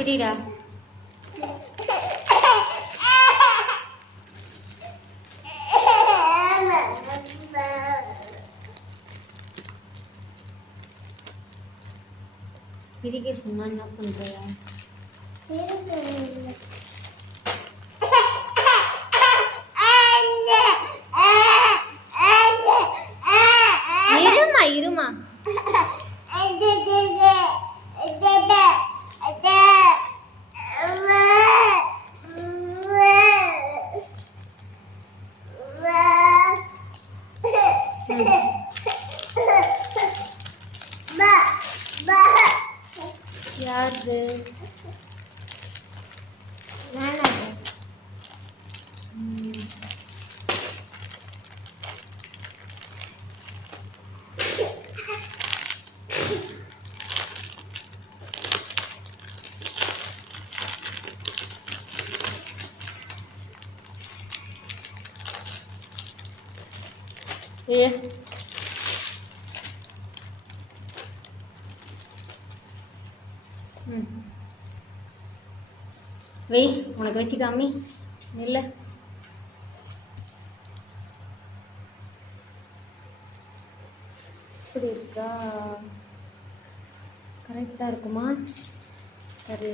பிடிடா. பிடிக்க சொன்னா என்ன பண்றியா? இருமா இருமா. யாரு வெய், உனக்கு வச்சு காமி. இல்லை இப்படி இருக்கா? கரெக்டாக இருக்குமா? சரி,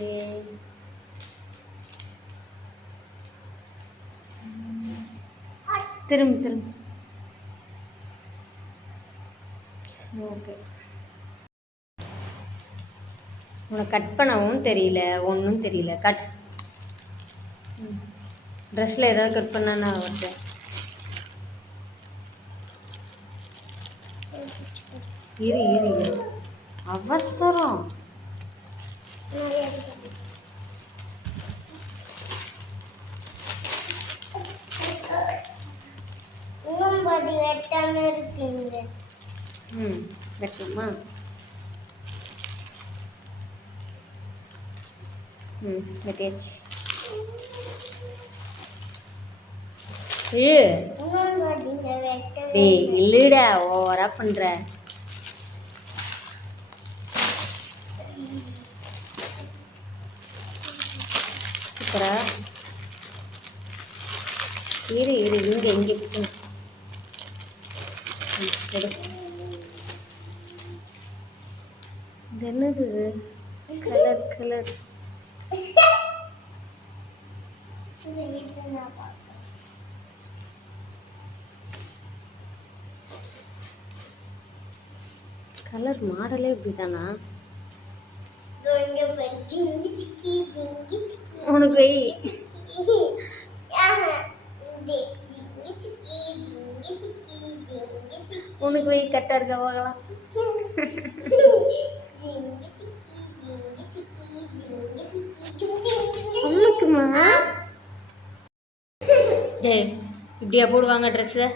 திரும்ப திரும்ப. ஓகே, உனக்கு கட் பண்ணவும் தெரியல, ஒன்றும் தெரியல. கட். ட்ரெஸ்ஸில் ஏதாவது கட் பண்ணான்னு அவர்கிட்ட. இரு இரு இரு, அவசரம். வெட்டாம இருக்குங்க. வெட்டணுமா? வெட்டியாச்சு. இல்லடா, ஓவரா பண்ற. சூப்பரா. இரு இரு, இங்க இங்க என்னது கலர் கலர். கலர் மாடலே இப்படிதானா? உனக்கு உனக்கு வெய் கரெக்டாக இருக்கா பார்க்கலாம். உனக்குமா? டேய், இப்படியா போடுவாங்க ட்ரெஸ்ஸு?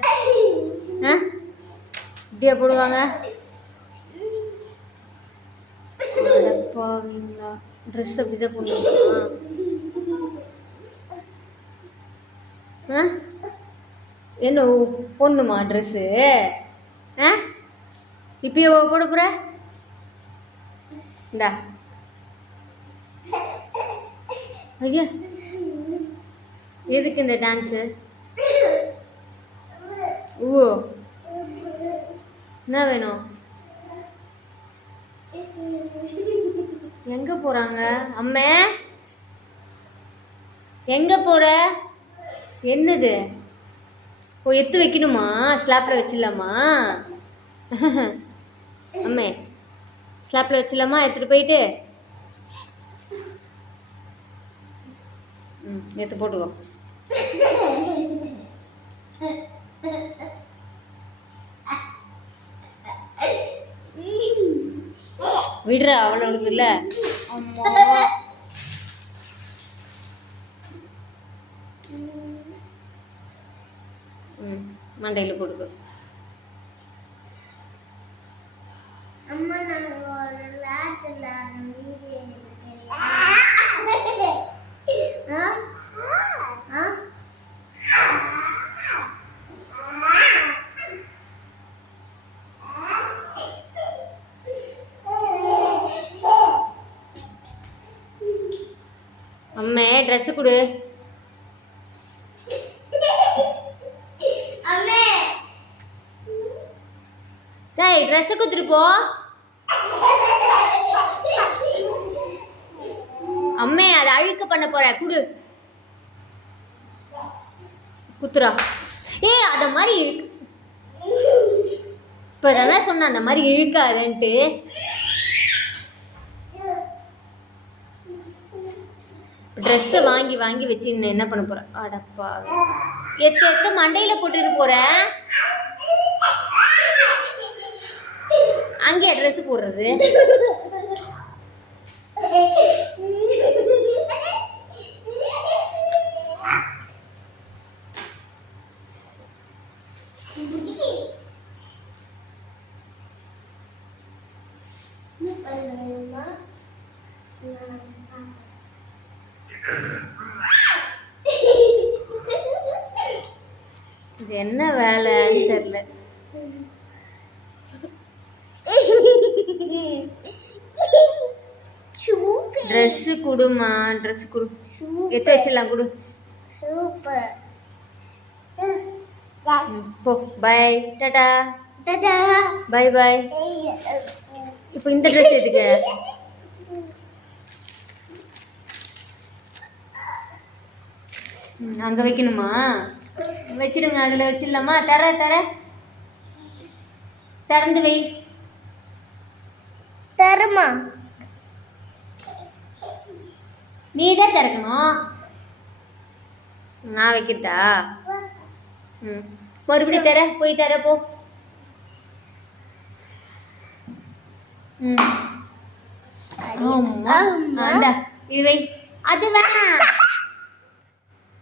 இப்படியா போடுவாங்க? அடப்பாவீங்களா, ட்ரெஸ் அப்படிதான் போடுவாங்களா? என்ன பொண்ணுமா ட்ரெஸ்ஸு? இப்பயே போட போகிற? இந்தா. ஐயா, எதுக்கு இந்த டான்ஸு? ஓ, என்ன வேணும்? எங்கே போகிறாங்க? அம்மே, எங்கே போகிற? என்னது? ஓ, எடுத்து வைக்கணுமா? ஸ்லாப்பில் வச்சிடலாமா? அம்மே, ஸ்லாப்பில் வச்சிடலாமா? எடுத்துகிட்டு போயிட்டு எடுத்து போட்டுக்கோ. விடுற, அவளுக்கு இல்லை. அம்மா, மண்டையில் போட்டுக்கோ. அம்மா, நாங்கள் ஒரு லாட்டில் அம்மே ட்ரெஸ்ஸு கொடு. டேய் ட்ரெஸ்ஸை கொடுத்துட்டு போ. அம்மே அதை அழுக்க பண்ண போற குடு. குத்துறா. அதை மாதிரி இழுக்கு. இப்போ தானே சொன்ன அந்த மாதிரி இழுக்காதன்ட்டு. ட்ரெஸ்ஸை வாங்கி வாங்கி வச்சு இன்னும் என்ன பண்ண போற? அடப்பா எத்த மண்டையில் போட்டுட்டு போற. அங்கே ட்ரெஸ் போடுறது. இது என்ன வேலைன்னு தெரியல. ட்ரெஸ்ஸு கொடுமா. ட்ரெஸ் கொடு. எடுத்து வச்சிடலாம் கொடு. சூப்பர். போ பாய். டாடா. டாடா. பாய் பாய். இப்போ இந்த ட்ரெஸ் எதுக்கு? அங்கே வைக்கணுமா? வச்சிடுங்க. அதில் வச்சிடலாமா? திறந்து வை. தரமா? நீ தான் திறக்கணும். நான் வைக்கிறதா? மறுபடியும் போய் போ. ஆமாண்டா இது வை. அது வேணாம்.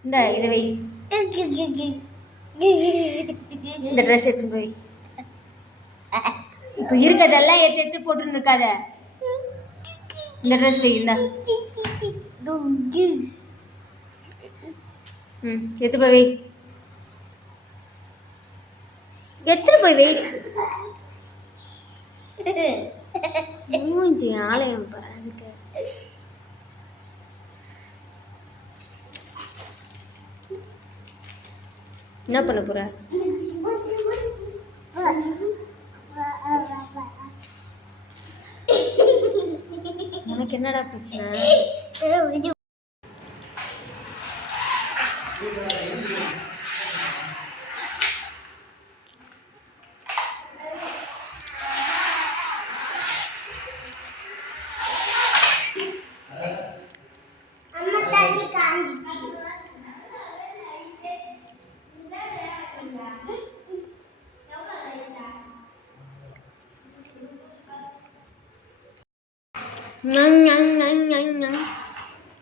இந்த இதை வை. இந்த ட்ரெஸ் எடுத்துன்னு போய். இப்போ இருக்கிறதெல்லாம் எடுத்து போட்டுன்னு இருக்காத. இந்த ட்ரெஸ் வை. இந்த எடுத்து போய் வை. எடுத்துட்டு போய் வை. மூஞ்சி ஆலயம் பாரு. என்ன பண்ண போற? உனக்கு என்னடா பிரச்சனை?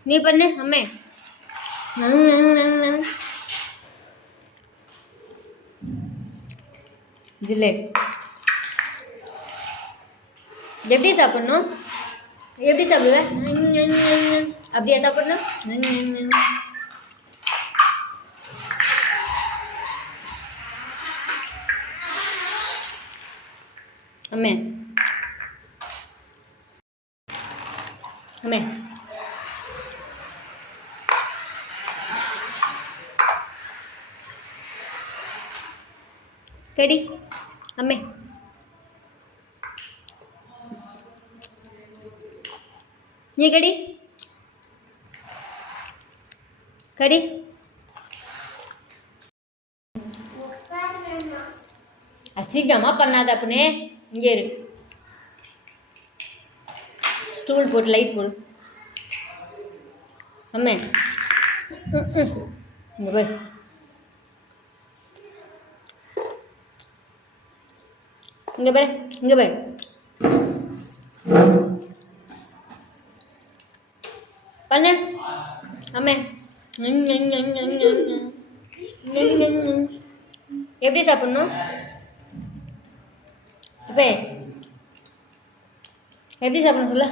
நீ பண்ணு அம்மே. ஜில்லே எப்படி சாப்பிடணும்? எப்படி சாப்பிடுவ? அப்படியா சாப்பிடணும்? அம்மே அம்மே கடி. அம்மே நீ கடி. கடி. அசிங்கமா பண்ணாத அப்பனே. இங்கே இரு. ஸ்டூல் போட்டு லைட் போடு. அம்மே இங்கே போய். இங்கே பாரு. இங்கே பாரு. பண்ணு அம்மே. எப்படி சாப்பிடணும்? இப்போ எப்படி சாப்பிடணும் சொல்ல?